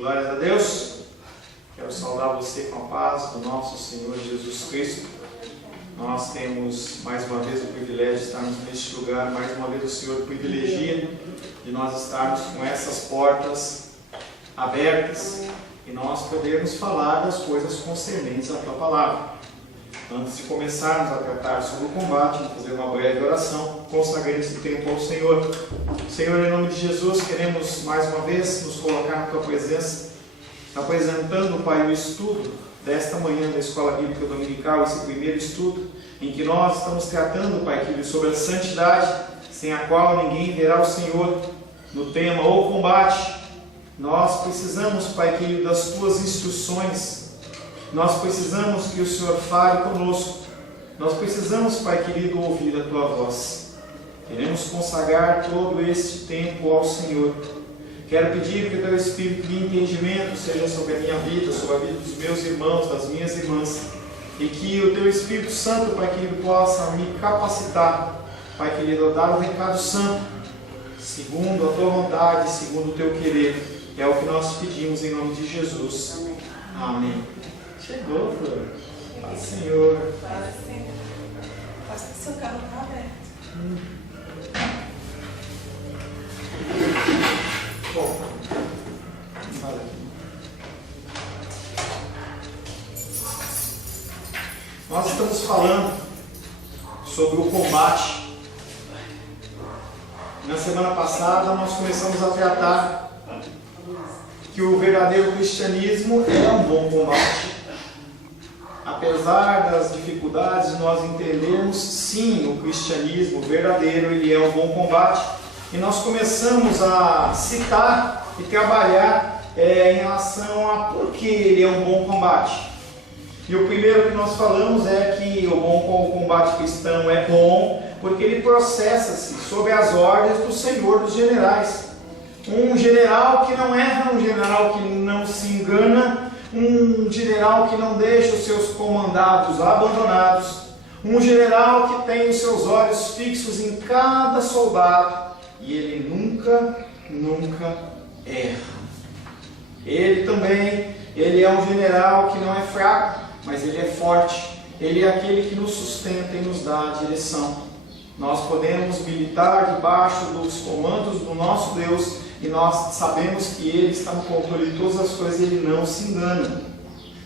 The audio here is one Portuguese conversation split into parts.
Glórias a Deus. Quero saudar você com a paz do nosso Senhor Jesus Cristo. Nós temos mais uma vez o privilégio de estarmos neste lugar. Mais uma vez o Senhor privilegia de nós estarmos com essas portas abertas e nós podermos falar das coisas concernentes à Tua Palavra. Antes de começarmos a tratar sobre o combate, vamos fazer uma breve oração, consagrando esse tempo ao Senhor. Senhor, em nome de Jesus, queremos mais uma vez nos colocar na Tua presença, apresentando, Pai, o estudo desta manhã da Escola Bíblica Dominical, esse primeiro estudo, em que nós estamos tratando, Pai, sobre a santidade, sem a qual ninguém verá o Senhor. No tema, o combate, nós precisamos, Pai querido, das Tuas instruções. Nós precisamos que o Senhor fale conosco. Nós precisamos, Pai querido, ouvir a Tua voz. Queremos consagrar todo este tempo ao Senhor. Quero pedir que o Teu Espírito de entendimento seja sobre a minha vida, sobre a vida dos meus irmãos, das minhas irmãs. E que o Teu Espírito Santo, Pai querido, possa me capacitar, Pai querido, a dar o recado santo, segundo a Tua vontade, segundo o Teu querer. É o que nós pedimos em nome de Jesus. Amém. Chegou, Flor. Paz, Senhor. Paz, Senhor. Acho que o seu carro está aberto. Bom, fala aqui. Nós estamos falando sobre o combate. Na semana passada nós começamos a tratar que o verdadeiro cristianismo é um bom combate. Apesar das dificuldades, nós entendemos, sim, o cristianismo verdadeiro, ele é um bom combate. E nós começamos a citar e trabalhar em relação a por que ele é um bom combate. E o primeiro que nós falamos é que o bom combate cristão é bom porque ele processa-se sob as ordens do Senhor dos generais. Um general que não erra, um general que não se engana, um general que não deixa os seus comandados abandonados, um general que tem os seus olhos fixos em cada soldado e ele nunca erra. Ele é um general que não é fraco, mas ele é forte. Ele é aquele que nos sustenta e nos dá a direção. Nós podemos militar debaixo dos comandos do nosso Deus e nós sabemos que Ele está no controle de todas as coisas e Ele não se engana.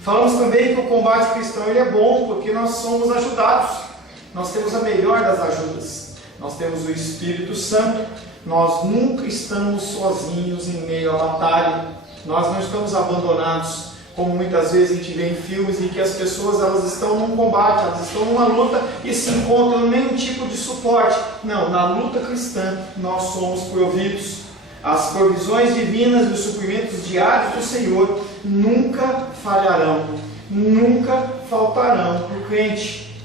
Falamos também que o combate cristão ele é bom porque nós somos ajudados. Nós temos a melhor das ajudas. Nós temos o Espírito Santo. Nós nunca estamos sozinhos em meio à batalha. Nós não estamos abandonados, como muitas vezes a gente vê em filmes em que as pessoas elas estão num combate, elas estão numa luta e se encontram nenhum tipo de suporte. Não, na luta cristã nós somos providos. As provisões divinas e os suprimentos diários do Senhor nunca falharão, nunca faltarão para o crente.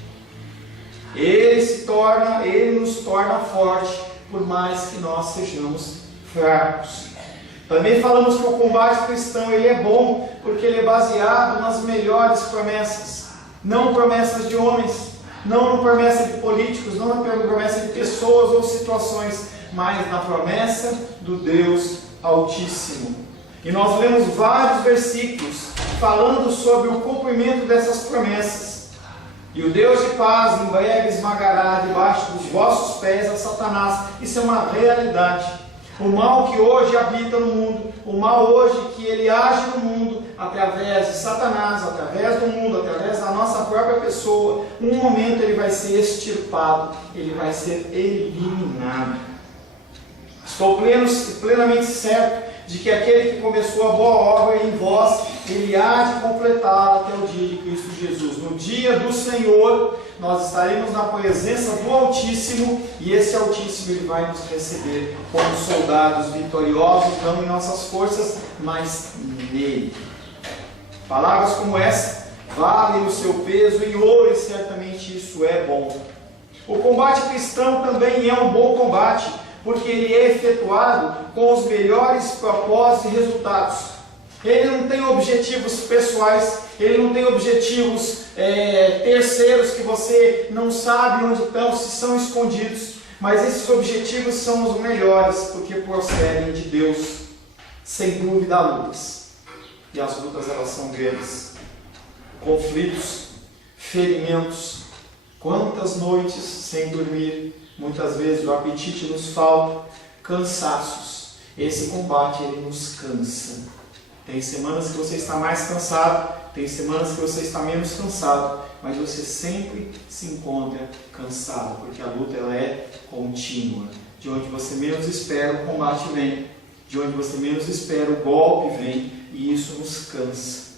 Ele nos torna forte, por mais que nós sejamos fracos. Também falamos que o combate cristão ele é bom, porque ele é baseado nas melhores promessas. Não promessas de homens, não na promessa de políticos, não na promessa de pessoas ou situações, mas na promessa do Deus Altíssimo. E nós lemos vários versículos falando sobre o cumprimento dessas promessas. E o Deus de paz em breve esmagará debaixo dos vossos pés a Satanás. Isso é uma realidade. O mal que hoje habita no mundo, o mal hoje que ele age no mundo, através de Satanás, através do mundo, através da nossa própria pessoa, um momento ele vai ser extirpado, ele vai ser eliminado. Estou plenamente certo de que aquele que começou a boa obra em vós, ele há de completá-la até o dia de Cristo Jesus. No dia do Senhor, nós estaremos na presença do Altíssimo e esse Altíssimo ele vai nos receber como soldados vitoriosos, não em nossas forças, mas nele. Palavras como essa valem o seu peso em ouro e certamente isso é bom. O combate cristão também é um bom combate, porque ele é efetuado com os melhores propósitos e resultados. Ele não tem objetivos pessoais, ele não tem objetivos terceiros que você não sabe onde estão, se são escondidos, mas esses objetivos são os melhores, porque procedem de Deus, sem dúvida, lutas. e as lutas elas são grandes. Conflitos, ferimentos, quantas noites sem dormir, muitas vezes o apetite nos falta, cansaços. Esse combate ele nos cansa. Tem semanas que você está mais cansado, tem semanas que você está menos cansado, mas você sempre se encontra cansado, porque a luta ela é contínua. De onde você menos espera, o combate vem. De onde você menos espera, o golpe vem, e isso nos cansa.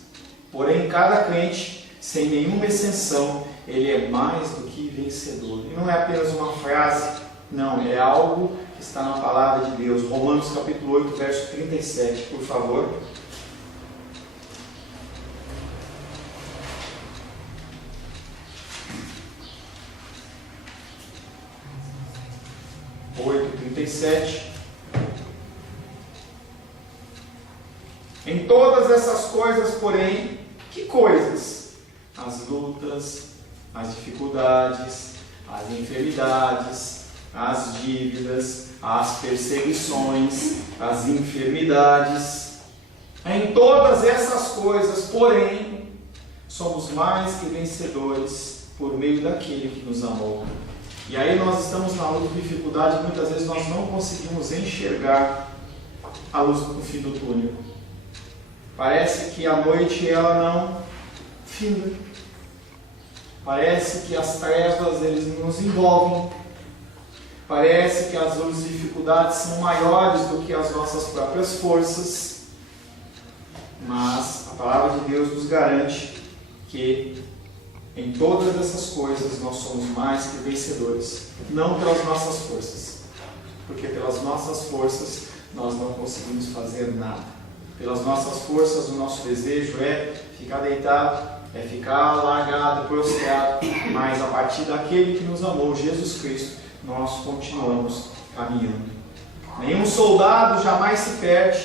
Porém, cada crente, sem nenhuma exceção, ele é mais do que vencedor. E não é apenas uma frase, não, é algo que está na palavra de Deus. Romanos capítulo 8, verso 37, por favor. Em todas essas coisas, porém, que coisas? As lutas, as dificuldades, as enfermidades, as dívidas, as perseguições, as enfermidades. Em todas essas coisas, porém, somos mais que vencedores por meio daquele que nos amou. E aí nós estamos na luta de dificuldade e muitas vezes nós não conseguimos enxergar a luz no fim do túnel. Parece que a noite ela não finda. Parece que as trevas eles nos envolvem. Parece que as dificuldades são maiores do que as nossas próprias forças. Mas a palavra de Deus nos garante que em todas essas coisas nós somos mais que vencedores. Não pelas nossas forças, porque pelas nossas forças nós não conseguimos fazer nada. Pelas nossas forças o nosso desejo é ficar deitado, é ficar largado, prostrado, mas a partir daquele que nos amou, Jesus Cristo, nós continuamos caminhando. Nenhum soldado jamais se perde,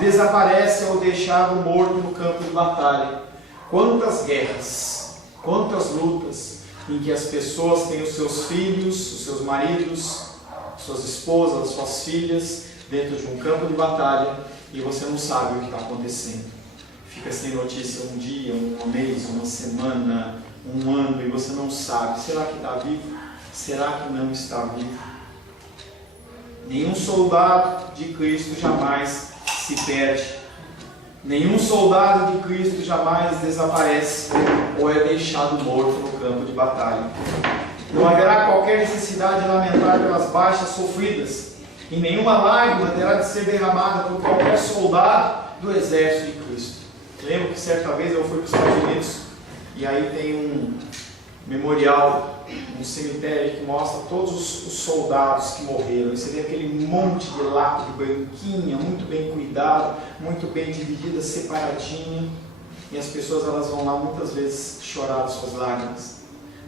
desaparece ou deixado morto no campo de batalha. Quantas guerras, quantas lutas em que as pessoas têm os seus filhos, os seus maridos, suas esposas, suas filhas dentro de um campo de batalha e você não sabe o que está acontecendo. Fica sem notícia um dia, um mês, uma semana, um ano e você não sabe. Será que está vivo? Será que não está vivo? Nenhum soldado de Cristo jamais se perde. Nenhum soldado de Cristo jamais desaparece ou é deixado morto no campo de batalha. Não haverá qualquer necessidade de lamentar pelas baixas sofridas, e nenhuma lágrima terá de ser derramada por qualquer soldado do exército de Cristo. Lembro que certa vez eu fui para os Estados Unidos e aí tem um memorial, um cemitério que mostra todos os soldados que morreram. E você vê aquele monte de lápide branquinha, muito bem cuidado, muito bem dividida, separadinha. E as pessoas elas vão lá muitas vezes chorar as suas lágrimas.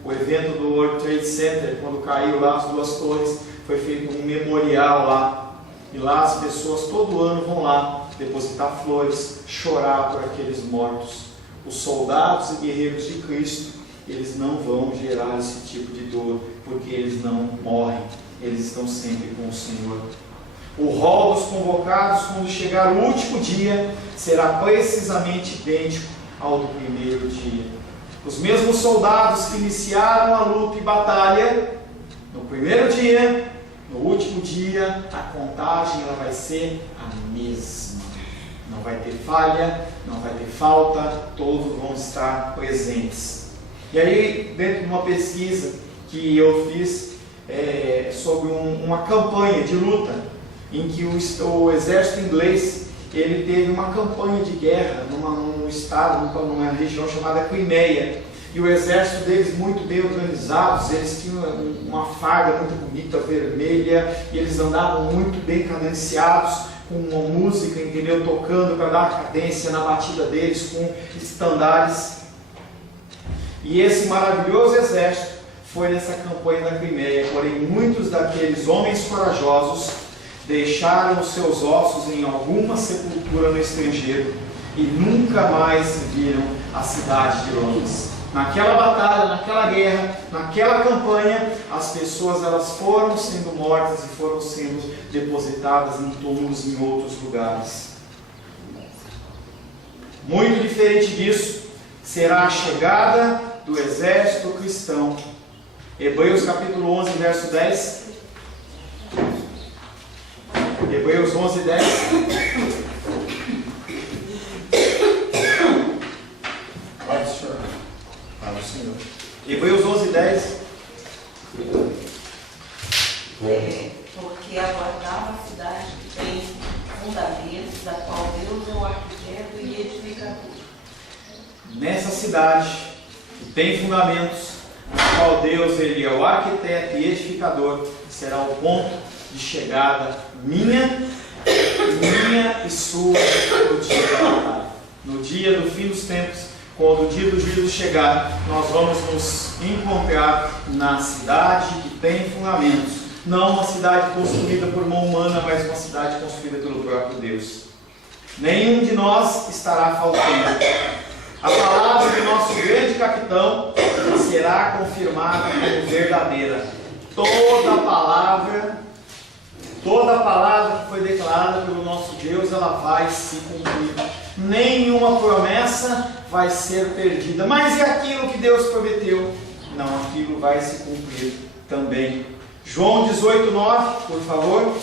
O evento do World Trade Center, quando caiu lá as duas torres, foi feito um memorial lá. E lá as pessoas todo ano vão lá depositar flores, chorar por aqueles mortos. Os soldados e guerreiros de Cristo, eles não vão gerar esse tipo de dor, porque eles não morrem, eles estão sempre com o Senhor. O rol dos convocados, quando chegar o último dia, será precisamente idêntico ao do primeiro dia. Os mesmos soldados que iniciaram a luta e batalha, no primeiro dia, no último dia, a contagem ela vai ser a mesma. Não vai ter falha, não vai ter falta, todos vão estar presentes. E aí, dentro de uma pesquisa que eu fiz sobre uma campanha de luta, em que o exército inglês ele teve uma campanha de guerra num estado, numa região chamada Crimeia, e o exército deles muito bem organizados, eles tinham uma farda muito bonita, vermelha, e eles andavam muito bem cadenciados, com uma música, entendeu? Tocando para dar cadência na batida deles, com estandartes. E esse maravilhoso exército foi nessa campanha da Crimeia, porém muitos daqueles homens corajosos deixaram os seus ossos em alguma sepultura no estrangeiro e nunca mais viram a cidade de Londres. Naquela batalha, naquela guerra, naquela campanha, as pessoas elas foram sendo mortas e foram sendo depositadas em túmulos em outros lugares. Muito diferente disso será a chegada do exército cristão. Hebreus capítulo 11, verso 10. Hebreus 11, 10. Vai, senhor. Fala, Senhor. Hebreus 11, 10. Porque aguardava a cidade que tem fundamentos, da qual Deus é o arquiteto e edificador. Nessa cidade que tem fundamentos, na qual Deus ele é o arquiteto e edificador, será o ponto de chegada minha e sua no dia da batalha. No dia do fim dos tempos, quando o dia do juízo chegar, nós vamos nos encontrar na cidade que tem fundamentos. Não uma cidade construída por mão humana, mas uma cidade construída pelo próprio Deus. Nenhum de nós estará faltando. A palavra do nosso grande capitão será confirmada como verdadeira. Toda palavra que foi declarada pelo nosso Deus, ela vai se cumprir. Nenhuma promessa vai ser perdida. Mas e aquilo que Deus prometeu? Não, aquilo vai se cumprir também. João 18, 9, por favor.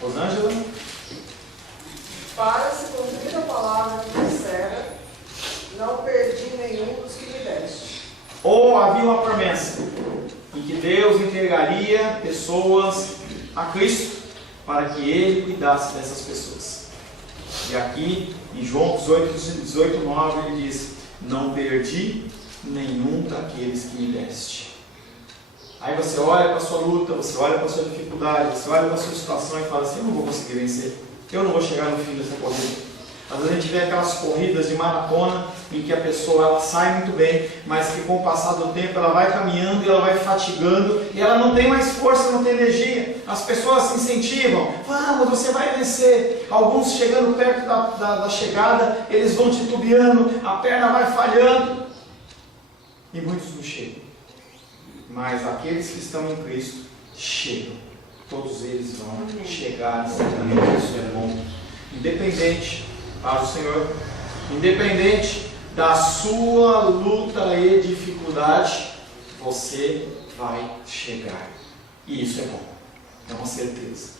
Rosângela. Para se cumprir a palavra que dissera, não perdi nenhum dos que me deste. Ou havia uma promessa em que Deus entregaria pessoas a Cristo para que Ele cuidasse dessas pessoas. E aqui em João 18, 9 ele diz: não perdi nenhum daqueles que me deste. Aí você olha para a sua luta, você olha para a sua dificuldade, você olha para a sua situação e fala assim: eu não vou conseguir vencer, eu não vou chegar no fim dessa corrida. Às vezes a gente vê aquelas corridas de maratona em que a pessoa ela sai muito bem, mas que com o passar do tempo ela vai caminhando e ela vai fatigando e ela não tem mais força, não tem energia. As pessoas se incentivam: vamos, você vai vencer. Alguns chegando perto da chegada, eles vão titubeando, a perna vai falhando e muitos não chegam. Mas aqueles que estão em Cristo chegam. Todos eles vão chegar. Isso é bom. Independente, paz do Senhor, independente da sua luta e dificuldade, você vai chegar. E isso é bom. É uma certeza.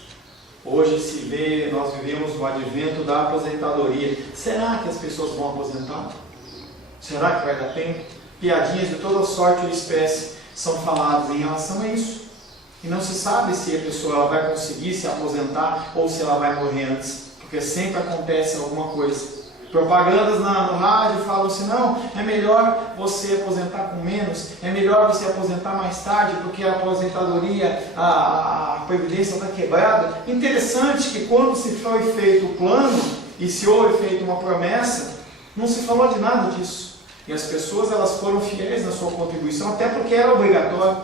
Hoje se vê, nós vivemos o advento da aposentadoria. Será que as pessoas vão aposentar? Será que vai dar tempo? Piadinhas de toda sorte e espécie são faladas em relação a isso. E não se sabe se a pessoa ela vai conseguir se aposentar ou se ela vai morrer antes. Porque sempre acontece alguma coisa. Propagandas no rádio falam assim: não, é melhor você aposentar com menos, é melhor você aposentar mais tarde, porque a aposentadoria, a previdência está quebrada. Interessante que quando se foi feito o plano e se houve feito uma promessa, não se falou de nada disso. E as pessoas elas foram fiéis na sua contribuição, até porque era obrigatório.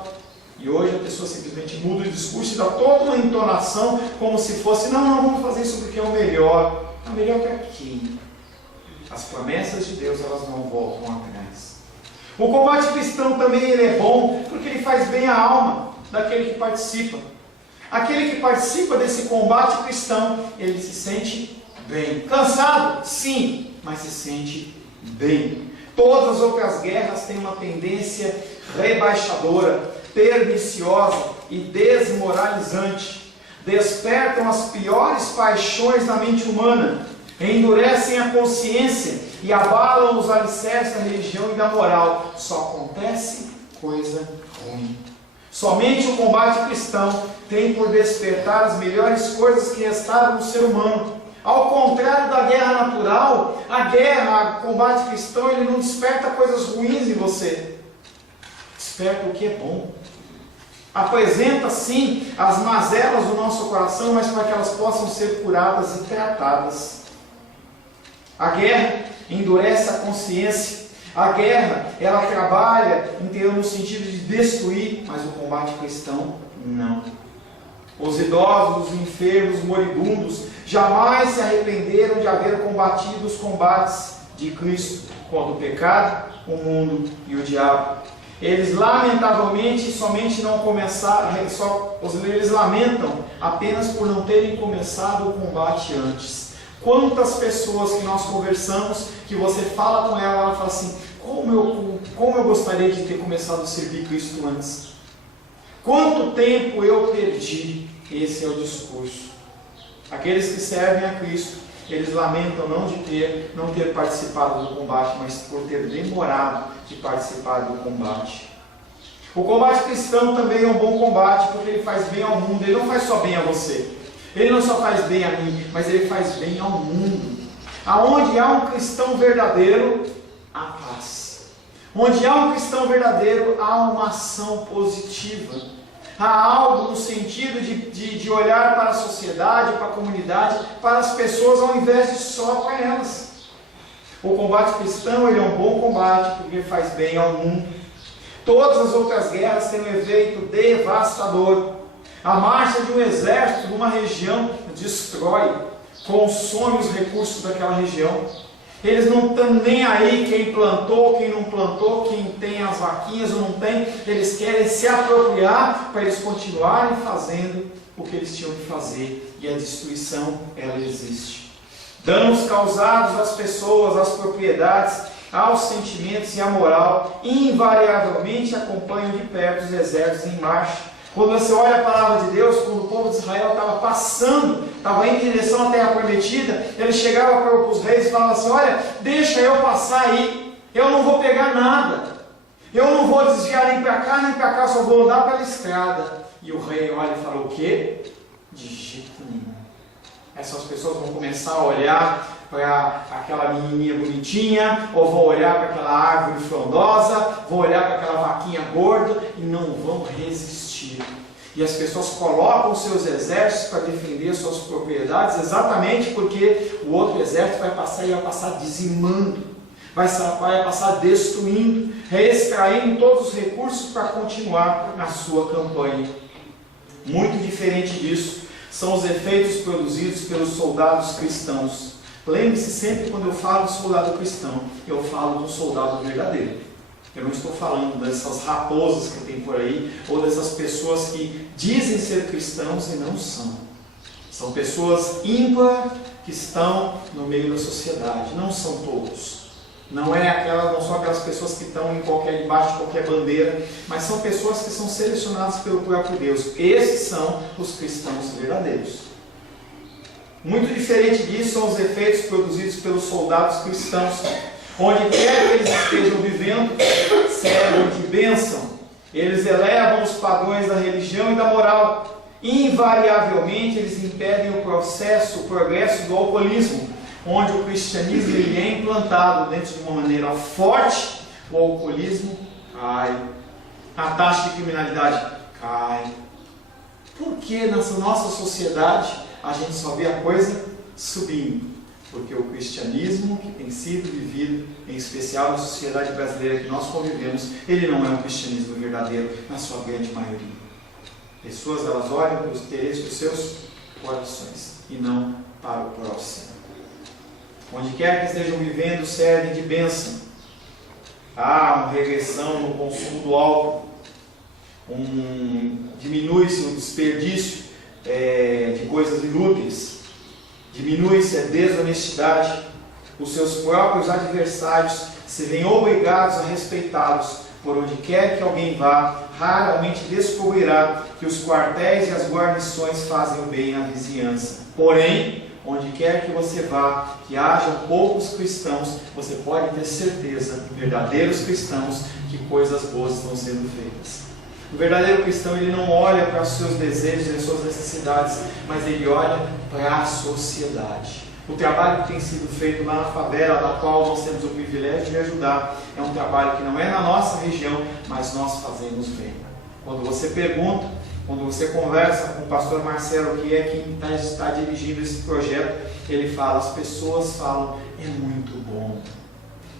E hoje a pessoa simplesmente muda o discurso e dá toda uma entonação como se fosse: não, vamos fazer isso porque é o melhor. É o melhor para quem? As promessas de Deus elas não voltam atrás. O combate cristão também ele é bom porque ele faz bem a alma daquele que participa. Aquele que participa desse combate cristão, ele se sente bem. Cansado? Sim, mas se sente bem. Todas as outras guerras têm uma tendência rebaixadora, perniciosa e desmoralizante. Despertam as piores paixões da mente humana, endurecem a consciência e abalam os alicerces da religião e da moral. Só acontece coisa ruim. Somente o combate cristão tem por despertar as melhores coisas que restaram no ser humano. Ao contrário da guerra natural, o combate cristão, ele não desperta coisas ruins em você. Desperta o que é bom. Apresenta sim as mazelas do nosso coração, mas para que elas possam ser curadas e tratadas. A guerra endurece a consciência. A guerra, ela trabalha no sentido de destruir, mas o combate cristão, não. Os idosos, os enfermos, os moribundos, jamais se arrependeram de haver combatido os combates de Cristo contra o pecado, o mundo e o diabo. Eles lamentavelmente somente não começaram, eles lamentam apenas por não terem começado o combate antes. Quantas pessoas que nós conversamos, que você fala com ela fala assim, como eu gostaria de ter começado a servir Cristo antes. Quanto tempo eu perdi? Esse é o discurso. Aqueles que servem a Cristo, eles lamentam não ter participado do combate, mas por ter demorado de participar do combate. O combate cristão também é um bom combate, porque ele faz bem ao mundo. Ele não faz só bem a você. Ele não só faz bem a mim, mas ele faz bem ao mundo. Aonde há um cristão verdadeiro, há paz. Onde há um cristão verdadeiro, há uma ação positiva. Há algo no sentido de olhar para a sociedade, para a comunidade, para as pessoas, ao invés de só para elas. O combate cristão ele é um bom combate, porque faz bem ao mundo. Todas as outras guerras têm um efeito devastador. A marcha de um exército numa região destrói, consome os recursos daquela região. Eles não estão nem aí quem plantou, quem não plantou, quem tem as vaquinhas ou não tem. Eles querem se apropriar para eles continuarem fazendo o que eles tinham que fazer. E a destruição, ela existe. Danos causados às pessoas, às propriedades, aos sentimentos e à moral, invariavelmente acompanham de perto os exércitos em marcha. Quando você olha a palavra de Deus, quando o povo de Israel estava passando, estava indo em direção à terra prometida, ele chegava para os reis e falava assim, olha, deixa eu passar aí, eu não vou pegar nada, eu não vou desviar nem para cá, nem para cá, só vou andar pela estrada. E o rei olha e fala, o quê? De jeito nenhum. Essas pessoas vão começar a olhar para aquela menininha bonitinha, ou vão olhar para aquela árvore frondosa, vão olhar para aquela vaquinha gorda e não vão resistir. E as pessoas colocam seus exércitos para defender suas propriedades, exatamente porque o outro exército vai passar e vai passar dizimando, vai passar destruindo, extraindo todos os recursos para continuar a sua campanha. Muito diferente disso são os efeitos produzidos pelos soldados cristãos. Lembre-se sempre, quando eu falo de soldado cristão, eu falo de um soldado verdadeiro. Eu não estou falando dessas raposas que tem por aí, ou dessas pessoas que dizem ser cristãos e não são. São pessoas ímpar que estão no meio da sociedade. Não são todos. Não são aquelas pessoas que estão debaixo de qualquer bandeira, mas são pessoas que são selecionadas pelo próprio Deus. Esses são os cristãos verdadeiros. Muito diferente disso são os efeitos produzidos pelos soldados cristãos. Onde quer que eles estejam vivendo, servem de bênção. Eles elevam os padrões da religião e da moral. Invariavelmente, eles impedem o progresso do alcoolismo, onde o cristianismo ele é implantado dentro de uma maneira forte, o alcoolismo cai. A taxa de criminalidade cai. Por que nessa nossa sociedade a gente só vê a coisa subindo? Porque o cristianismo que tem sido vivido, em especial na sociedade brasileira que nós convivemos, ele não é um cristianismo verdadeiro na sua grande maioria. Pessoas elas olham para os interesses dos seus corações e não para o próximo. Onde quer que estejam vivendo, servem de bênção. Há uma regressão no consumo do álcool, diminui-se o desperdício de coisas inúteis. Diminui-se a desonestidade, os seus próprios adversários se veem obrigados a respeitá-los. Por onde quer que alguém vá, raramente descobrirá que os quartéis e as guarnições fazem o bem à vizinhança. Porém, onde quer que você vá, que hajam poucos cristãos, você pode ter certeza, verdadeiros cristãos, que coisas boas estão sendo feitas. O verdadeiro cristão ele não olha para os seus desejos e as suas necessidades, mas ele olha para a sociedade. O trabalho que tem sido feito lá na favela, da qual nós temos o privilégio de ajudar, é um trabalho que não é na nossa região, mas nós fazemos bem. Quando você pergunta, quando você conversa com o pastor Marcelo, que é quem está dirigindo esse projeto, ele fala, as pessoas falam, é muito bom.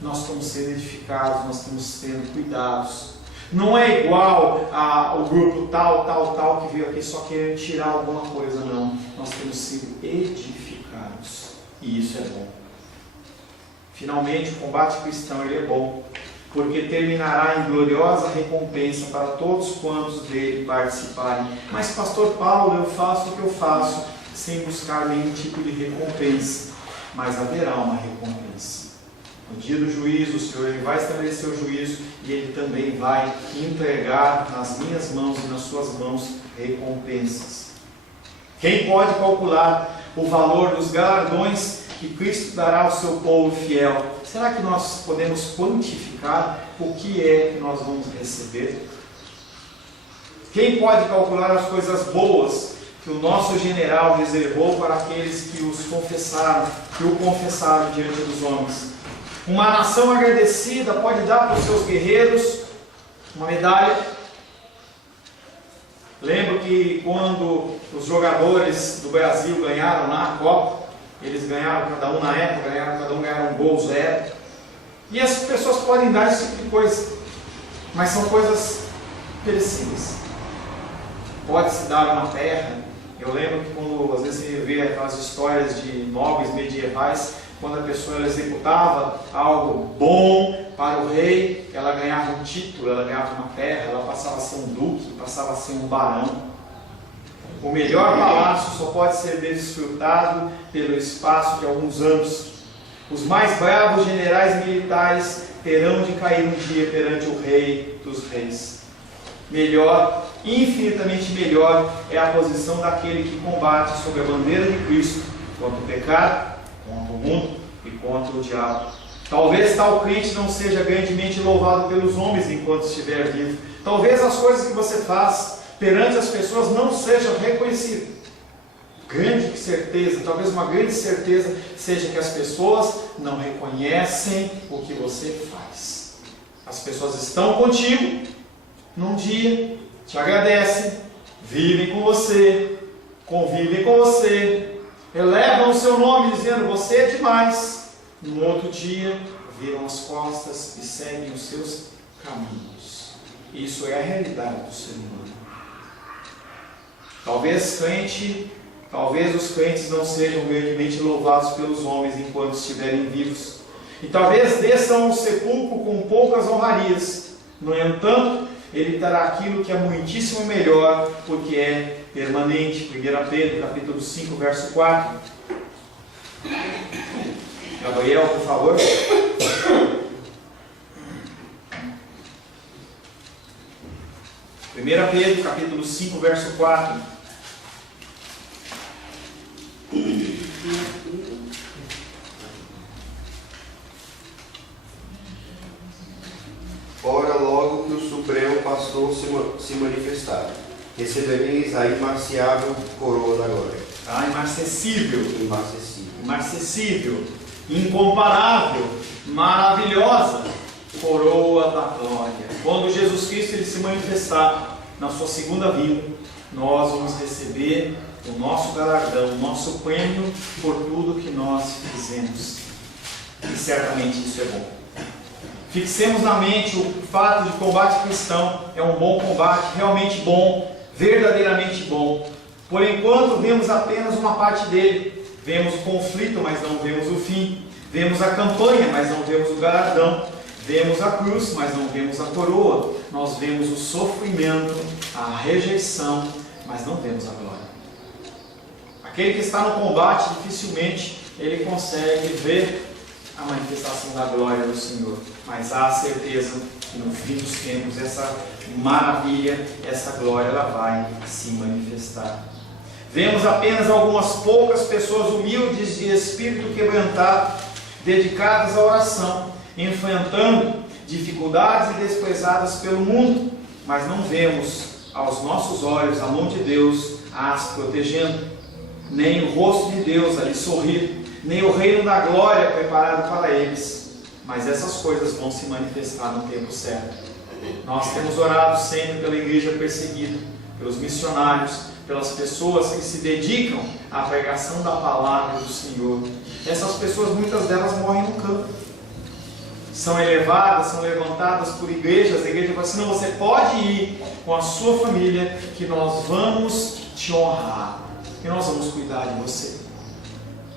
Nós estamos sendo edificados, nós estamos sendo cuidados. Não é igual ao grupo tal que veio aqui só querendo tirar alguma coisa, não. Nós temos sido edificados. E isso é bom. Finalmente, o combate cristão ele é bom. porque terminará em gloriosa recompensa para todos quantos dele participarem. Mas, pastor Paulo, eu faço o que eu faço sem buscar nenhum tipo de recompensa. Mas haverá uma recompensa. No dia do juízo, o Senhor ele vai estabelecer o juízo e Ele também vai entregar nas minhas mãos e nas suas mãos recompensas. Quem pode calcular o valor dos galardões que Cristo dará ao seu povo fiel? Será que nós podemos quantificar o que é que nós vamos receber? Quem pode calcular as coisas boas que o nosso general reservou para aqueles que o confessaram diante dos homens? Uma nação agradecida pode dar para os seus guerreiros uma medalha. Lembro que quando os jogadores do Brasil ganharam na Copa, eles ganharam cada um na época, ganharam um gol 0. E as pessoas podem dar esse tipo de coisa, mas são coisas perecíveis. Pode-se dar uma terra. Eu lembro que quando às vezes você vê aquelas histórias de nobres medievais, quando a pessoa ela executava algo bom para o rei, ela ganhava um título, ela ganhava uma terra, ela passava a ser um duque, passava a ser um barão. O melhor palácio só pode ser desfrutado pelo espaço de alguns anos. Os mais bravos generais militares terão de cair um dia perante o Rei dos Reis. Melhor, infinitamente melhor, é a posição daquele que combate sob a bandeira de Cristo contra o pecado, contra o mundo e contra o diabo. Talvez tal crente não seja grandemente louvado pelos homens enquanto estiver vivo. Talvez as coisas que você faz perante as pessoas não sejam reconhecidas. Grande certeza, talvez uma grande certeza seja que as pessoas não reconhecem o que você faz. As pessoas estão contigo num dia, te agradecem, vivem com você, convivem com você, elevam o seu nome dizendo você é demais. No outro dia, viram as costas e seguem os seus caminhos. Isso é a realidade do ser humano. Talvez os crentes não sejam grandemente louvados pelos homens enquanto estiverem vivos. E talvez desçam ao sepulcro com poucas honrarias. No entanto, ele terá aquilo que é muitíssimo melhor, porque é permanente. 1 Pedro, capítulo 5, verso 4. Gabriel, por favor. 1 Pedro, capítulo 5, verso 4. Ora, logo que o Supremo passou a se manifestar, recebereis a imarciável coroa da glória. Imarcessível. Imarcessível. Incomparável, maravilhosa coroa da glória. Quando Jesus Cristo ele se manifestar na sua segunda vinda, nós vamos receber o nosso galardão, o nosso prêmio por tudo que nós fizemos. E certamente isso é bom. Fixemos na mente o fato de combate cristão é um bom combate, realmente bom, verdadeiramente bom. Por enquanto vemos apenas uma parte dele. Vemos o conflito, mas não vemos o fim. Vemos a campanha, mas não vemos o galardão. Vemos a cruz, mas não vemos a coroa. Nós vemos o sofrimento, a rejeição, mas não vemos a glória. Aquele que está no combate, dificilmente ele consegue ver a manifestação da glória do Senhor. Mas há a certeza que no fim dos tempos, essa maravilha, essa glória, ela vai se manifestar. Vemos apenas algumas poucas pessoas humildes de espírito quebrantado, dedicadas à oração, enfrentando dificuldades e desprezadas pelo mundo, mas não vemos aos nossos olhos a mão de Deus as protegendo, nem o rosto de Deus ali sorrir, nem o reino da glória preparado para eles. Mas essas coisas vão se manifestar no tempo certo. Nós temos orado sempre pela igreja perseguida, pelos missionários, pelas pessoas que se dedicam à pregação da palavra do Senhor. Essas pessoas, muitas delas morrem no campo. São elevadas, são levantadas por igrejas. A igreja fala assim: não, você pode ir com a sua família, que nós vamos te honrar, que nós vamos cuidar de você.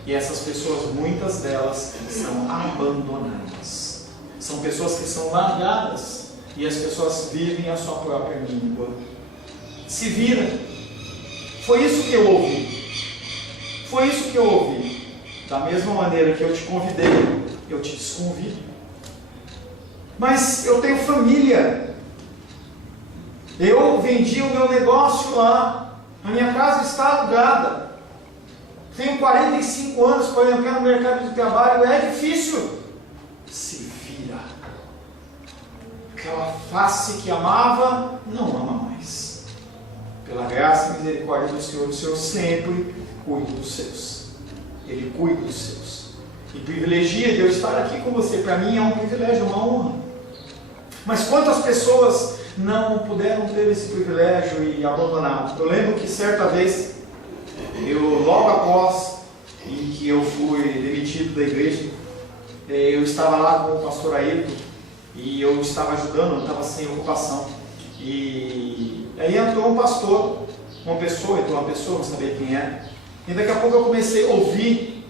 E essas pessoas, muitas delas, são abandonadas. São pessoas que são largadas e as pessoas vivem a sua própria língua. Se vira. Foi isso que eu ouvi. Foi isso que eu ouvi. Da mesma maneira que eu te convidei, eu te desconvido. Mas eu tenho família. Eu vendi o meu negócio lá. A minha casa está alugada. Tenho 45 anos para entrar no mercado de trabalho. É difícil. Se vira. Aquela face que amava, não ama mais. Pela graça e misericórdia do Senhor sempre cuida dos seus. Ele cuida dos seus. E privilegia de eu estar aqui com você. Para mim é um privilégio, uma honra. Mas quantas pessoas não puderam ter esse privilégio e abandonaram? Eu lembro que certa vez, logo após em que eu fui demitido da igreja, eu estava lá com o pastor Ailton e eu estava ajudando, eu estava sem ocupação. E aí entrou um pastor, uma pessoa, não sabia quem era. E daqui a pouco eu comecei a ouvir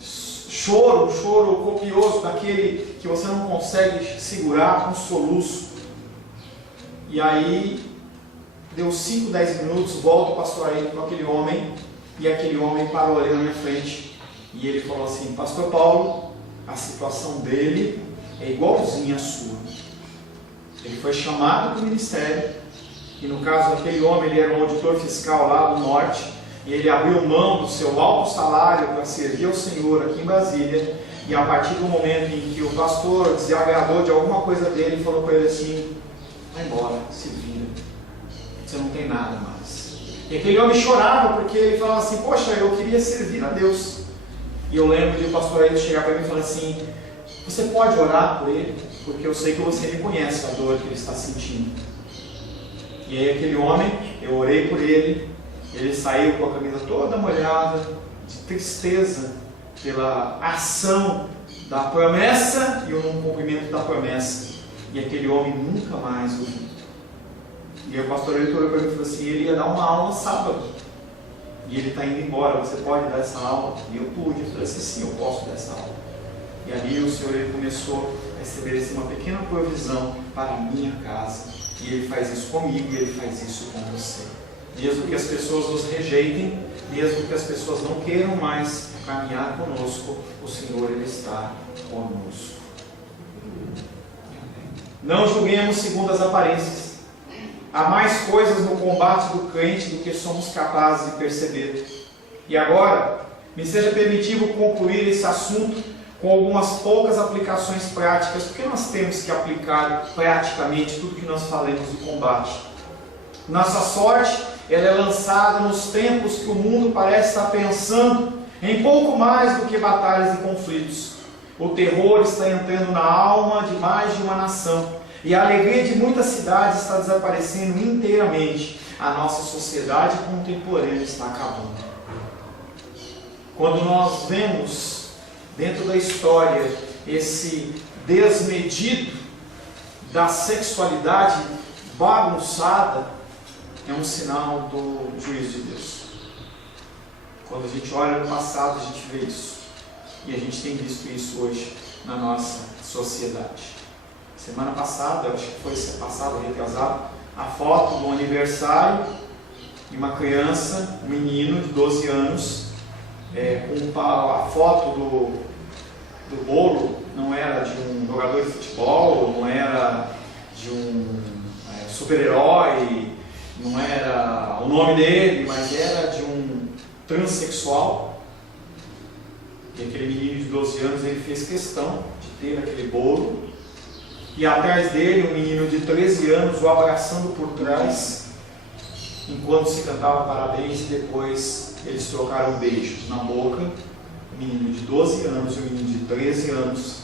choro, um choro copioso, daquele que você não consegue segurar, um soluço. E aí, deu 5, 10 minutos, volta o pastor aí com aquele homem, e aquele homem parou ali na minha frente, e ele falou assim: Pastor Paulo, a situação dele é igualzinha à sua. Ele foi chamado para o ministério, e no caso daquele homem, ele era um auditor fiscal lá do norte, e ele abriu mão do seu alto salário para servir ao Senhor aqui em Brasília. E a partir do momento em que o pastor desagradou de alguma coisa dele, falou para ele assim: vai embora, se vira, você não tem nada mais. E aquele homem chorava porque ele falava assim: poxa, eu queria servir a Deus. E eu lembro de o pastor aí chegar para mim e falar assim: você pode orar por ele, porque eu sei que você reconhece a dor que ele está sentindo. E aí aquele homem, eu orei por ele. Ele saiu com a camisa toda molhada, de tristeza pela ação da promessa e o não cumprimento da promessa. E aquele homem nunca mais o viu. E o pastor ele olhou para mim e falou assim: ele ia dar uma aula sábado. E ele está indo embora, você pode dar essa aula? E eu pude. Eu falei assim: sim, eu posso dar essa aula. E ali o Senhor ele começou a estabelecer uma pequena provisão para a minha casa. E Ele faz isso comigo e Ele faz isso com você. Mesmo que as pessoas nos rejeitem, mesmo que as pessoas não queiram mais caminhar conosco, o Senhor Ele está conosco. Não julguemos segundo as aparências. Há mais coisas no combate do crente do que somos capazes de perceber. E agora, me seja permitido concluir esse assunto com algumas poucas aplicações práticas, porque nós temos que aplicar praticamente tudo que nós falamos do combate. Nossa sorte ela é lançada nos tempos que o mundo parece estar pensando em pouco mais do que batalhas e conflitos. O terror está entrando na alma de mais de uma nação, e a alegria de muitas cidades está desaparecendo inteiramente. A nossa sociedade contemporânea está acabando. Quando nós vemos dentro da história esse desmedido da sexualidade bagunçada, é um sinal do juízo de Deus. Quando a gente olha no passado, a gente vê isso. E a gente tem visto isso hoje na nossa sociedade. Semana passada, acho que foi passado, retrasado, a foto do aniversário de uma criança, um menino de 12 anos, com a foto do bolo não era de um jogador de futebol, não era de um super-herói, não era o nome dele, mas era de um transexual. E aquele menino de 12 anos, ele fez questão de ter aquele bolo. E atrás dele, um menino de 13 anos o abraçando por trás, enquanto se cantava parabéns, e depois eles trocaram beijos na boca. O menino de 12 anos e o menino de 13 anos,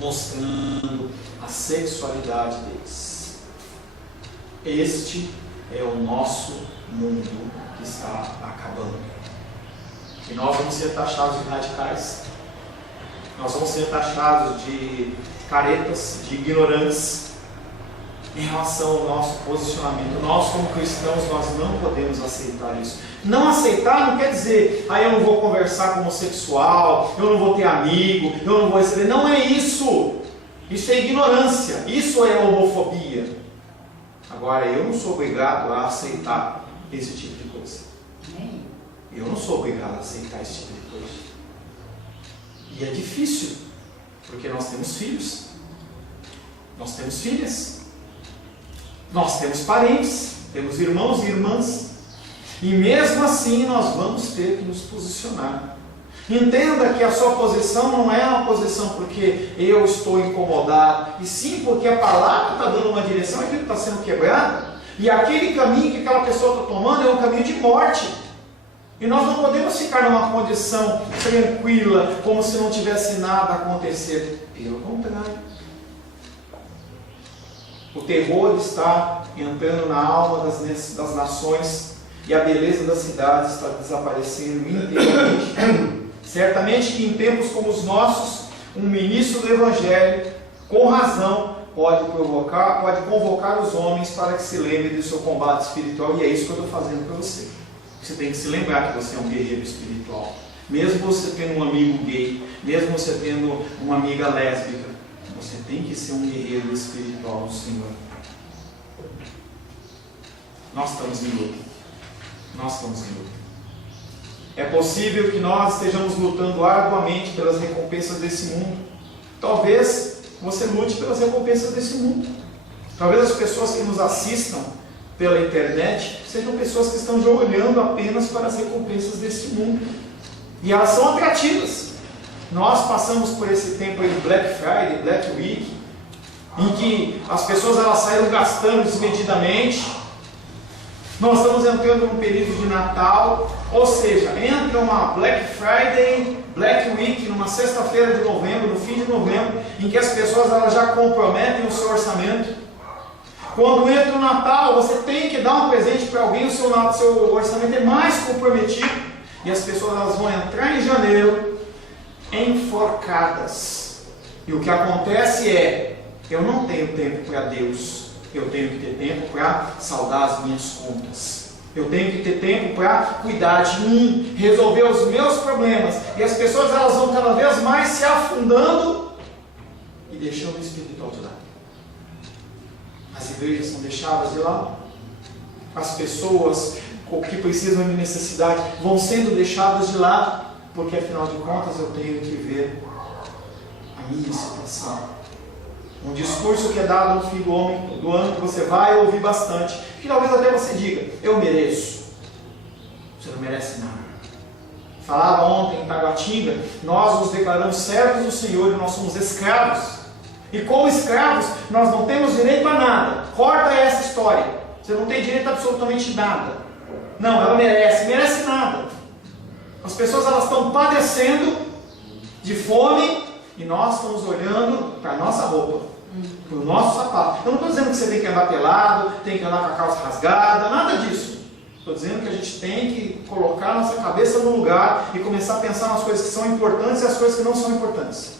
mostrando a sexualidade deles. Este é o nosso mundo que está acabando. E nós vamos ser taxados de radicais, nós vamos ser taxados de caretas, de ignorantes em relação ao nosso posicionamento. Nós, como cristãos, nós não podemos aceitar isso. Não aceitar não quer dizer, eu não vou conversar com homossexual, eu não vou ter amigo, eu não vou receber. Não é isso. Isso é ignorância, isso é homofobia. Agora, eu não sou obrigado a aceitar esse tipo de coisa. Eu não sou obrigado a aceitar esse tipo de coisa. E é difícil, porque nós temos filhos, nós temos filhas, nós temos parentes, temos irmãos e irmãs, e mesmo assim nós vamos ter que nos posicionar. Entenda que a sua posição não é uma posição porque eu estou incomodado, e sim porque a palavra está dando uma direção, aquilo está sendo quebrado, e aquele caminho que aquela pessoa está tomando é um caminho de morte. E nós não podemos ficar numa condição tranquila, como se não tivesse nada a acontecer. Pelo contrário. O terror está entrando na alma das nações, e a beleza da cidade está desaparecendo inteiramente. Certamente que em tempos como os nossos, um ministro do Evangelho, com razão, pode convocar os homens para que se lembrem do seu combate espiritual, e é isso que eu estou fazendo para você. Você tem que se lembrar que você é um guerreiro espiritual. Mesmo você tendo um amigo gay, mesmo você tendo uma amiga lésbica, você tem que ser um guerreiro espiritual do Senhor. Nós estamos em luta. Nós estamos em luta. É possível que nós estejamos lutando arduamente pelas recompensas desse mundo. Talvez você lute pelas recompensas desse mundo. Talvez as pessoas que nos assistam pela internet sejam pessoas que estão olhando apenas para as recompensas desse mundo. E elas são atrativas. Nós passamos por esse tempo aí de Black Friday, Black Week, em que as pessoas elas saíram gastando desmedidamente. Nós estamos entrando num período de Natal, ou seja, entra uma Black Friday, Black Week, numa sexta-feira de novembro, no fim de novembro, em que as pessoas elas já comprometem o seu orçamento. Quando entra o Natal, você tem que dar um presente para alguém, o seu orçamento é mais comprometido, e as pessoas elas vão entrar em janeiro enforcadas. E o que acontece é, eu não tenho tempo para Deus. Eu tenho que ter tempo para saldar as minhas contas. Eu tenho que ter tempo para cuidar de mim, resolver os meus problemas. E as pessoas elas vão cada vez mais se afundando e deixando o espiritual de lado. As igrejas são deixadas de lado. As pessoas que precisam de necessidade vão sendo deixadas de lado, porque afinal de contas eu tenho que ver a minha situação. Um discurso que é dado no fim do ano, que você vai ouvir bastante, que talvez até você diga, eu mereço. Você não merece nada. Falava ontem em Taguatinga, nós nos declaramos servos do Senhor e nós somos escravos. E como escravos, nós não temos direito a nada. Corta essa história. Você não tem direito a absolutamente nada. Não, ela merece nada. As pessoas elas estão padecendo de fome, e nós estamos olhando para a nossa roupa, para o nosso sapato. Eu não estou dizendo que você tem que andar pelado, tem que andar com a calça rasgada, nada disso. Estou dizendo que a gente tem que colocar a nossa cabeça no lugar e começar a pensar nas coisas que são importantes e as coisas que não são importantes.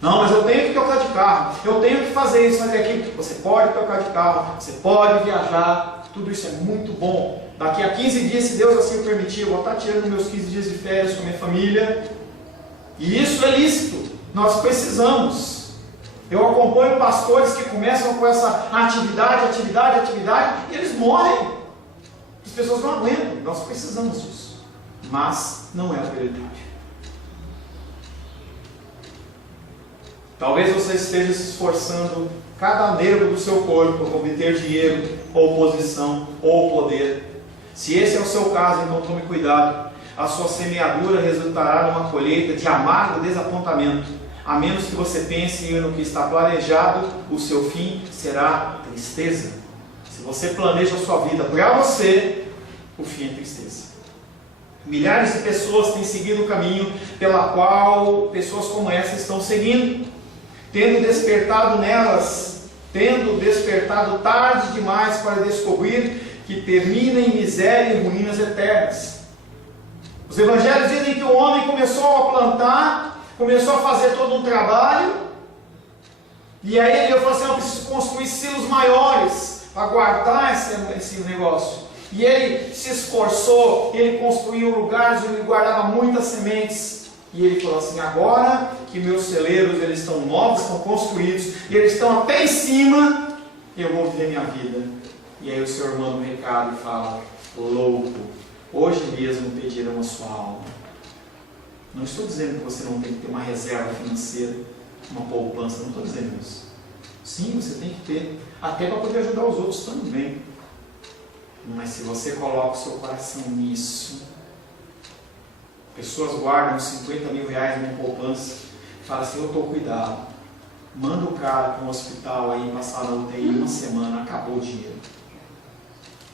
Não, mas eu tenho que trocar de carro, eu tenho que fazer isso, fazer aquilo. Você pode trocar de carro, você pode viajar, tudo isso é muito bom. Daqui a 15 dias, se Deus assim o permitir, eu vou estar tirando meus 15 dias de férias com a minha família. E isso é lícito. Nós precisamos. Eu acompanho pastores que começam com essa atividade, e eles morrem. As pessoas não aguentam. Nós precisamos disso. Mas não é a prioridade. Talvez você esteja se esforçando cada nervo do seu corpo para obter dinheiro, ou posição, ou poder. Se esse é o seu caso, então tome cuidado. A sua semeadura resultará numa colheita de amargo desapontamento. A menos que você pense no que está planejado, o seu fim será tristeza. Se você planeja a sua vida para você, o fim é tristeza. Milhares de pessoas têm seguido o caminho pela qual pessoas como essa estão seguindo, tendo despertado tarde demais para descobrir que termina em miséria e ruínas eternas. Os evangelhos dizem que o homem começou a plantar, começou a fazer todo um trabalho, e aí ele falou assim, eu preciso construir silos maiores para guardar esse negócio. E ele se esforçou, ele construiu lugares onde ele guardava muitas sementes, E ele falou assim: agora que meus celeiros eles estão novos, estão construídos, e eles estão até em cima, eu vou viver minha vida. E aí o Senhor manda um recado e fala: louco, hoje mesmo pedirão a sua alma. Não estou dizendo que você não tem que ter uma reserva financeira, uma poupança, não estou dizendo isso. Sim, você tem que ter, até para poder ajudar os outros também. Mas se você coloca o seu coração nisso, pessoas guardam 50 mil reais numa poupança, fala assim: eu estou cuidado. Manda o cara para um hospital aí, passar na UTI uma semana, acabou o dinheiro.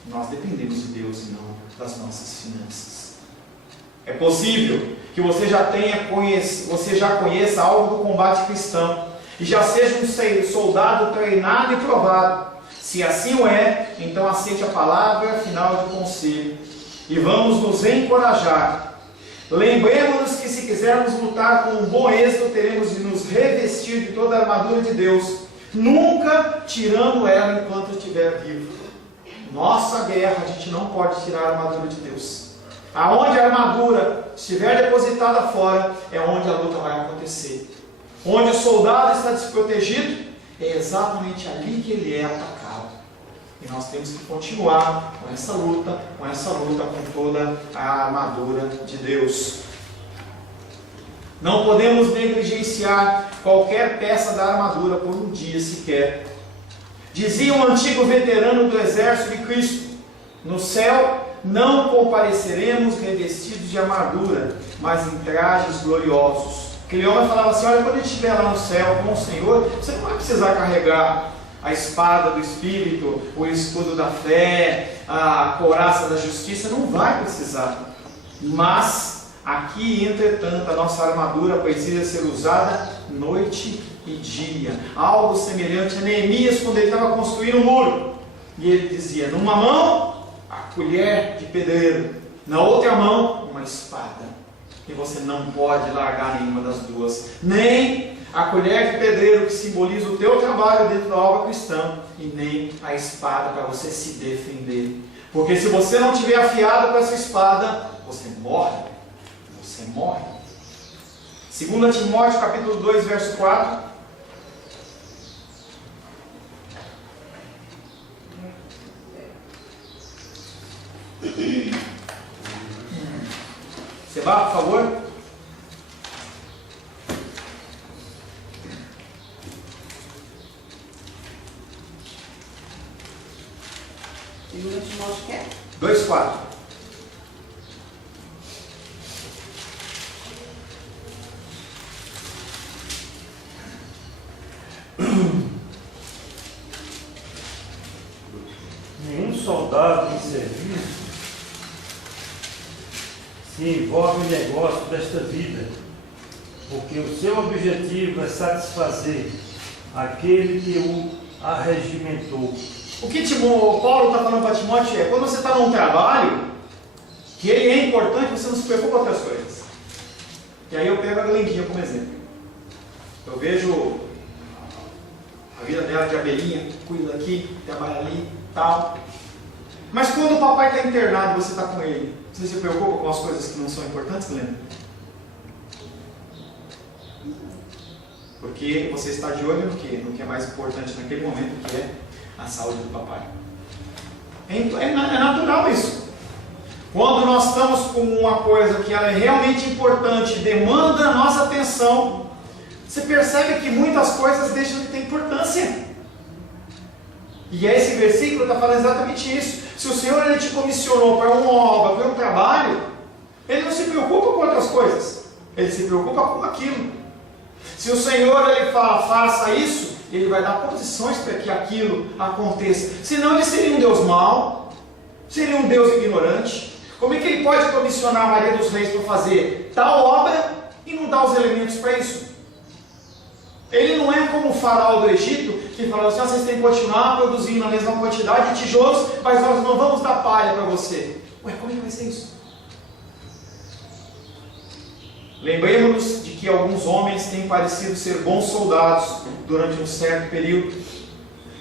Nós dependemos de Deus e não das nossas finanças. É possível que você já conheça algo do combate cristão e já seja um soldado treinado e provado. Se assim o é, então aceite a palavra final de conselho e vamos nos encorajar. Lembremos-nos que se quisermos lutar com um bom êxito, teremos de nos revestir de toda a armadura de Deus, nunca tirando ela enquanto estiver vivo. Nossa guerra, a gente não pode tirar a armadura de Deus. Aonde a armadura estiver depositada fora, é onde a luta vai acontecer. Onde o soldado está desprotegido, é exatamente ali que ele é atacado. E nós temos que continuar com essa luta com toda a armadura de Deus. Não podemos negligenciar qualquer peça da armadura por um dia sequer. Dizia um antigo veterano do exército de Cristo: no céu não compareceremos revestidos de armadura, mas em trajes gloriosos. Aquele homem falava assim: olha, quando a gente estiver lá no céu com o Senhor, você não vai precisar carregar a espada do Espírito, o escudo da fé, a couraça da justiça, não vai precisar. Mas aqui, entretanto, a nossa armadura precisa ser usada noite e dia. Algo semelhante a Neemias quando ele estava construindo um muro. E ele dizia: numa mão a colher de pedreiro, na outra mão uma espada. E você não pode largar nenhuma das duas, nem a colher de pedreiro, que simboliza o teu trabalho dentro da obra cristã, e nem a espada para você se defender. Porque se você não tiver afiado com essa espada, você morre. Você morre. 2 Timóteo capítulo 2, verso 4. Seba, por favor. Segunda Timóteo quer? 2,4. Nenhum soldado em serviço se envolve em negócio desta vida, porque o seu objetivo é satisfazer aquele que o arregimentou. O que Paulo está falando para Timóteo é: quando você está num trabalho, que ele é importante, você não se preocupa com outras coisas. E aí eu pego a Glendinha como exemplo. Eu vejo a vida dela de abelhinha, cuida daqui, trabalha ali, tal. Mas quando o papai está internado e você está com ele, você se preocupa com as coisas que não são importantes, Glenda? Porque você está de olho no quê? No que é mais importante naquele momento, que é a saúde do papai. É natural isso. Quando nós estamos com uma coisa que ela é realmente importante, demanda a nossa atenção, você percebe que muitas coisas deixam de ter importância. E esse versículo está falando exatamente isso. Se o Senhor ele te comissionou para uma obra, para um trabalho, Ele não se preocupa com outras coisas, Ele se preocupa com aquilo. Se o Senhor ele fala, faça isso, Ele vai dar condições para que aquilo aconteça. Senão Ele seria um Deus mau, seria um Deus ignorante. Como é que Ele pode comissionar a Maria dos Reis para fazer tal obra e não dar os elementos para isso? Ele não é como o faraó do Egito, que falou assim: vocês têm que continuar produzindo a mesma quantidade de tijolos, mas nós não vamos dar palha para você. Ué, como é que vai ser isso? Lembremos-nos de que alguns homens têm parecido ser bons soldados durante um certo período,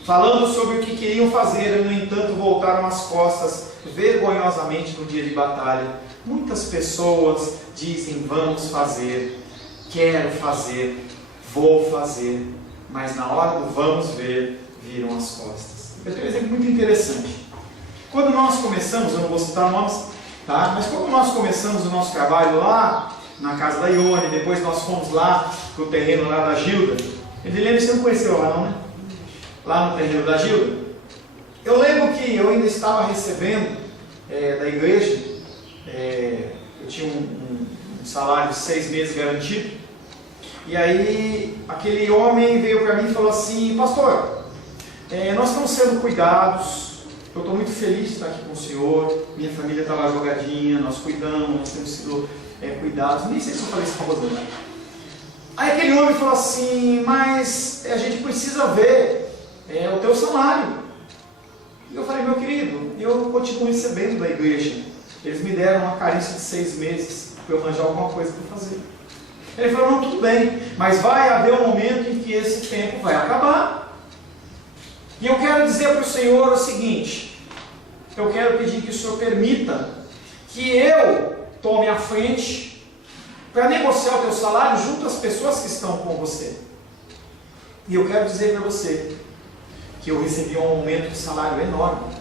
falando sobre o que queriam fazer e, no entanto, voltaram as costas vergonhosamente no dia de batalha. Muitas pessoas dizem: vamos fazer, quero fazer, vou fazer, mas na hora do vamos ver, viram as costas. Eu tenho um exemplo muito interessante. Quando nós começamos, eu não vou citar nomes, tá? Mas quando nós começamos o nosso trabalho lá na casa da Ione, depois nós fomos lá para o terreno lá da Gilda. Edilene, você não conheceu lá não, né? Lá no terreno da Gilda. Eu lembro que eu ainda estava recebendo da igreja, eu tinha um salário de 6 meses garantido. E aí aquele homem veio para mim e falou assim: pastor, nós estamos sendo cuidados. Eu estou muito feliz de estar aqui com o senhor. Minha família está lá jogadinha, nós cuidamos, nós temos sido cuidados. Nem sei se eu falei isso para você. Aí aquele homem falou assim: mas a gente precisa ver o teu salário. E eu falei: meu querido, eu continuo recebendo da igreja. Eles me deram uma carência de 6 meses para eu arranjar alguma coisa para fazer. Ele falou: não, tudo bem, mas vai haver um momento em que esse tempo vai acabar. E eu quero dizer para o Senhor o seguinte: eu quero pedir que o Senhor permita que eu tome a frente para negociar o teu salário junto às pessoas que estão com você. E eu quero dizer para você que eu recebi um aumento de salário enorme.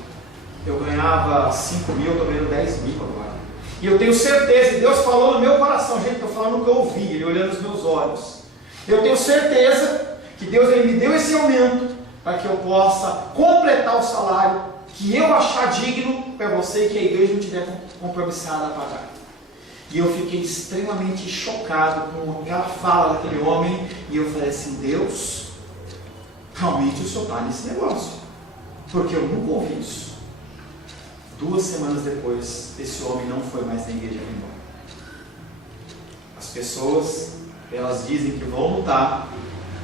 Eu ganhava 5 mil, estou ganhando 10 mil agora. E eu tenho certeza, e Deus falou no meu coração, gente, estou falando o que eu ouvi, Ele olhando nos meus olhos. Eu tenho certeza que Deus me deu esse aumento para que eu possa completar o salário que eu achar digno para você e que a igreja não tiver compromissada a pagar. E eu fiquei extremamente chocado com aquela fala daquele homem, e eu falei assim: Deus, realmente o Senhor está nesse negócio, porque eu nunca ouvi isso. 2 semanas depois, esse homem não foi mais na igreja embora. As pessoas, elas dizem que vão lutar,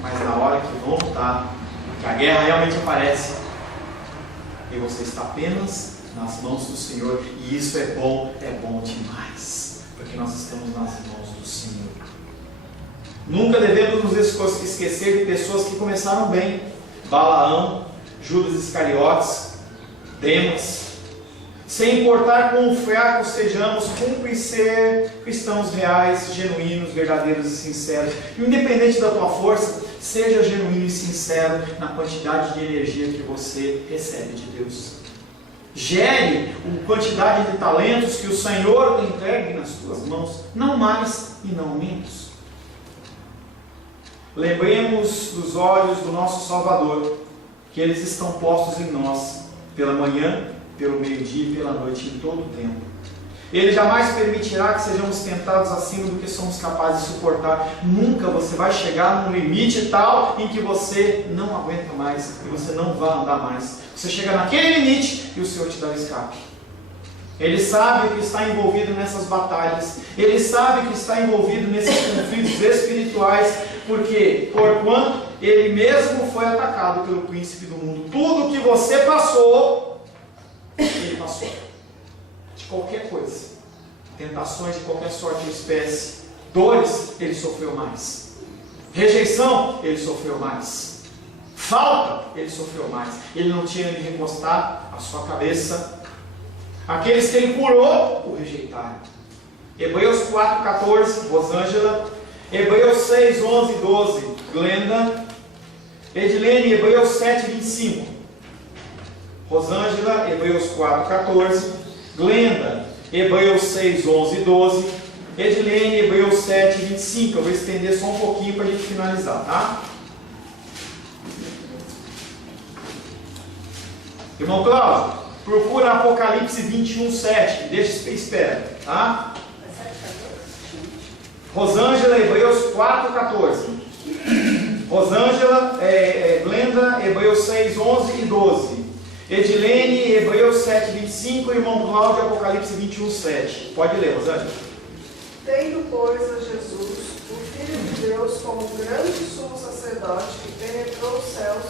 mas na hora que vão lutar, que a guerra realmente aparece, e você está apenas nas mãos do Senhor, e isso é bom demais, porque nós estamos nas mãos do Senhor. Nunca devemos nos esquecer de pessoas que começaram bem: Balaão, Judas Iscariotes, Demas. Sem importar quão fracos sejamos, cumpre ser cristãos reais, genuínos, verdadeiros e sinceros. E independente da tua força, seja genuíno e sincero na quantidade de energia que você recebe de Deus. Gere a quantidade de talentos que o Senhor entregue nas tuas mãos, não mais e não menos. Lembremos dos olhos do nosso Salvador, que eles estão postos em nós, pela manhã, pelo meio-dia e pela noite, em todo o tempo. Ele jamais permitirá que sejamos tentados acima do que somos capazes de suportar. Nunca você vai chegar num limite tal em que você não aguenta mais e você não vai andar mais. Você chega naquele limite e o Senhor te dá o escape. Ele sabe que está envolvido nessas batalhas. Ele sabe que está envolvido nesses conflitos espirituais, porque porquanto ele mesmo foi atacado pelo príncipe do mundo. Tudo que você passou, ele passou. De qualquer coisa, tentações de qualquer sorte ou espécie, dores, ele sofreu mais. Rejeição, ele sofreu mais. Falta, ele sofreu mais. Ele não tinha onde recostar a sua cabeça. Aqueles que ele curou, o rejeitaram. Hebreus 4,14, Rosângela. Hebreus 6, 11 e 12, Glenda. Edilene, Hebreus 7, 25. Rosângela, Hebreus 4,14. Glenda, Hebreus 6, 11 e 12. Edilene, Hebreus 7, 25. Eu vou estender só um pouquinho para a gente finalizar, tá? Irmão Cláudio, procura Apocalipse 21, 7. Deixa, espera, tá? Rosângela, Hebreus 4, 14. Rosângela, Glenda, Hebreus 6, 11 e 12. Edilene, Hebreus 7, 25. Irmão Cláudio, Apocalipse 21, 7. Pode ler, Rosângela. Tendo, pois, a Jesus, o Filho de Deus, como grande sumo sacerdote que penetrou os céus,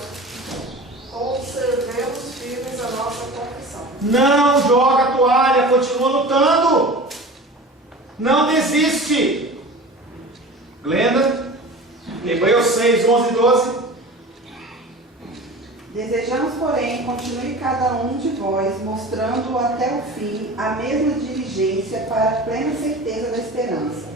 conservemos firmes a nossa confissão. Não joga a toalha, continua lutando. Não desiste. Glenda, Hebreus 6, 11 e 12. Desejamos, porém, continue cada um de vós, mostrando até o fim a mesma diligência para a plena certeza da esperança,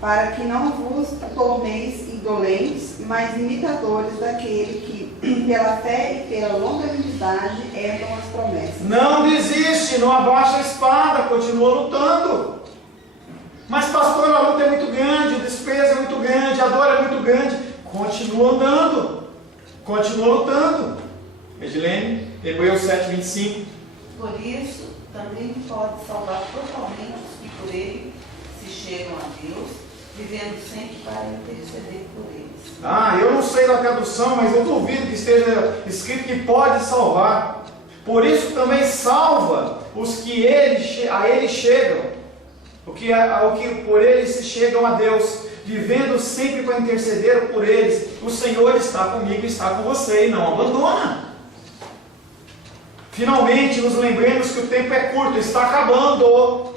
para que não vos torneis indolentes, mas imitadores daquele que, pela fé e pela longanimidade, herdam as promessas. Não desiste, não abaixa a espada, continua lutando. Mas pastor, a luta é muito grande, o desprezo é muito grande, a dor é muito grande. Continua andando, continua lutando. Edilene, Hebreus 7:25. Por isso, também pode salvar totalmente os que por ele se chegam a Deus, vivendo sempre para interceder por eles. Eu não sei da tradução, mas eu duvido que esteja escrito que pode salvar. Por isso também salva os que a ele chegam, o que por ele se chegam a Deus, vivendo sempre para interceder por eles. O Senhor está comigo, está com você e não abandona. Finalmente nos lembremos que o tempo é curto, está acabando.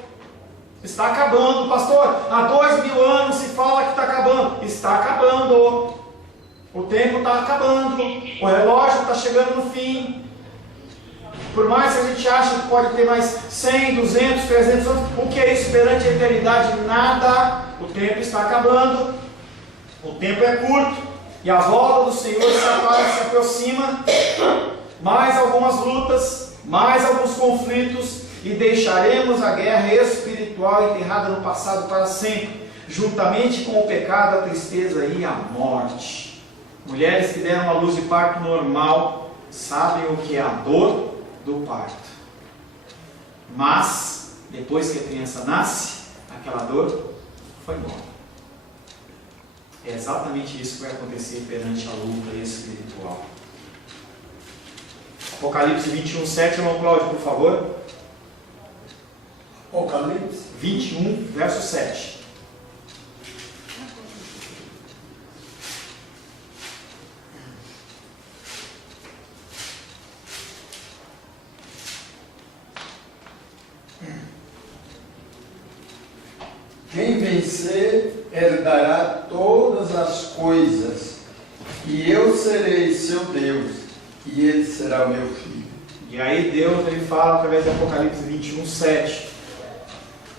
Está acabando, pastor. Há 2000 anos se fala que está acabando. Está acabando. O tempo está acabando. O relógio está chegando no fim. Por mais que a gente ache que pode ter mais 100, 200, 300 anos, o que é isso perante a eternidade? Nada. O tempo está acabando. O tempo é curto. E a volta do Senhor se aproxima. Mais algumas lutas, mais alguns conflitos, e deixaremos a guerra espiritual enterrada no passado para sempre, juntamente com o pecado, a tristeza e a morte. Mulheres que deram a luz de parto normal sabem o que é a dor do parto. Mas, depois que a criança nasce, aquela dor foi embora. É exatamente isso que vai acontecer perante a luta espiritual. Apocalipse 21:7, irmão Cláudio, por favor. Apocalipse 21, verso 7. Quem vencer herdará todas as coisas, e eu serei seu Deus, e ele será o meu filho. E aí Deus ele fala através de Apocalipse 21:7.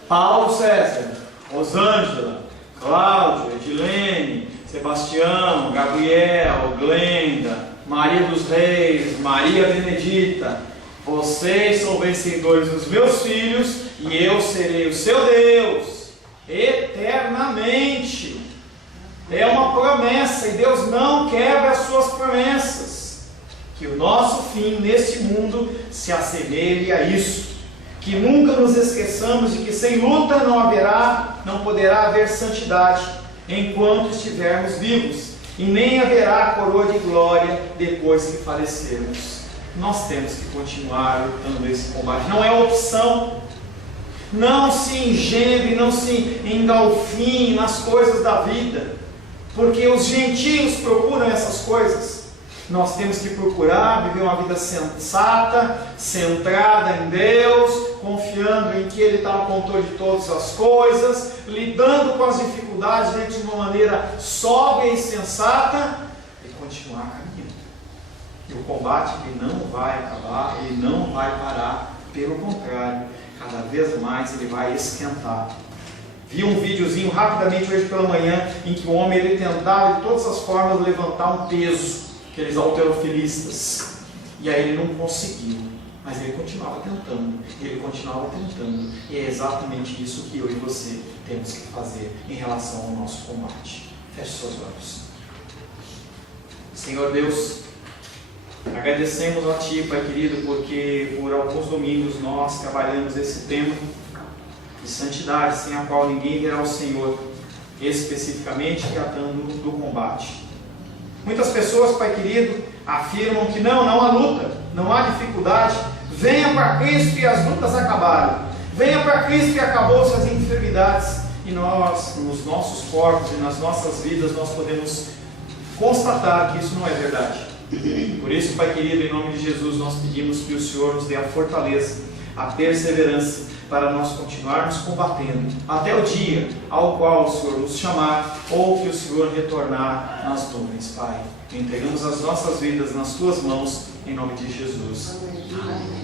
Paulo César, Rosângela, Cláudio, Edilene, Sebastião, Gabriel, Glenda, Maria dos Reis, Maria Benedita, vocês são vencedores dos meus filhos, e eu serei o seu Deus eternamente. É uma promessa, e Deus não quebra as suas promessas. Que o nosso fim neste mundo se assemelhe a isso. Que nunca nos esqueçamos de que sem luta não poderá haver santidade enquanto estivermos vivos, e nem haverá coroa de glória depois que falecermos. Nós temos que continuar lutando esse combate. Não é opção. Não se engendre, não se engalfinhe nas coisas da vida, porque os gentios procuram essas coisas. Nós temos que procurar viver uma vida sensata, centrada em Deus, confiando em que Ele está no controle de todas as coisas, lidando com as dificuldades de uma maneira sóbria e sensata, e continuar caminhando. E o combate ele não vai acabar, ele não vai parar, pelo contrário, cada vez mais ele vai esquentar. Vi um videozinho rapidamente hoje pela manhã, em que o homem ele tentava de todas as formas levantar um peso, aqueles halterofilistas, e aí ele não conseguiu, mas ele continuava tentando, e é exatamente isso que eu e você temos que fazer em relação ao nosso combate. Feche seus olhos. Senhor Deus, agradecemos a Ti, Pai querido, porque por alguns domingos nós trabalhamos esse tema de santidade, sem a qual ninguém verá o Senhor, especificamente tratando do combate. Muitas pessoas, Pai querido, afirmam que não há luta, não há dificuldade. Venha para Cristo e as lutas acabaram. Venha para Cristo e acabou-se as enfermidades. E nós, nos nossos corpos e nas nossas vidas, nós podemos constatar que isso não é verdade. Por isso, Pai querido, em nome de Jesus, nós pedimos que o Senhor nos dê a fortaleza, a perseverança, para nós continuarmos combatendo até o dia ao qual o Senhor nos chamar, ou que o Senhor retornar nas nuvens. Pai, entregamos as nossas vidas nas Tuas mãos, Em nome de Jesus. Amém.